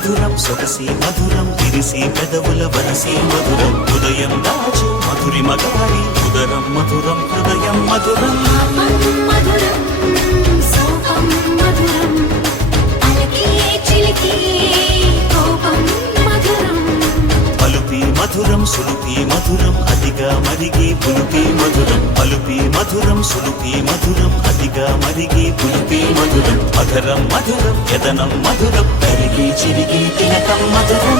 మధురం సొగసి మధురం విరిసి పెదవుల వరసి మధురం హృదయం దాచు మధురి మగాడి ఉదరం మధురం హృదయం మధురం మధురం సోహం మధురం అలకి చిలికి కోపం మధురం పలుపి మధురం సులుపి మధురం అతిగా మరిగి పులుపి మధురం పలుపి మధురం సులుపి మధురం అతిగా మరిగి పులుపి మధురం మధురం మధురం యదనం మధురం కరిగి చిరిగి తిలకం మధురం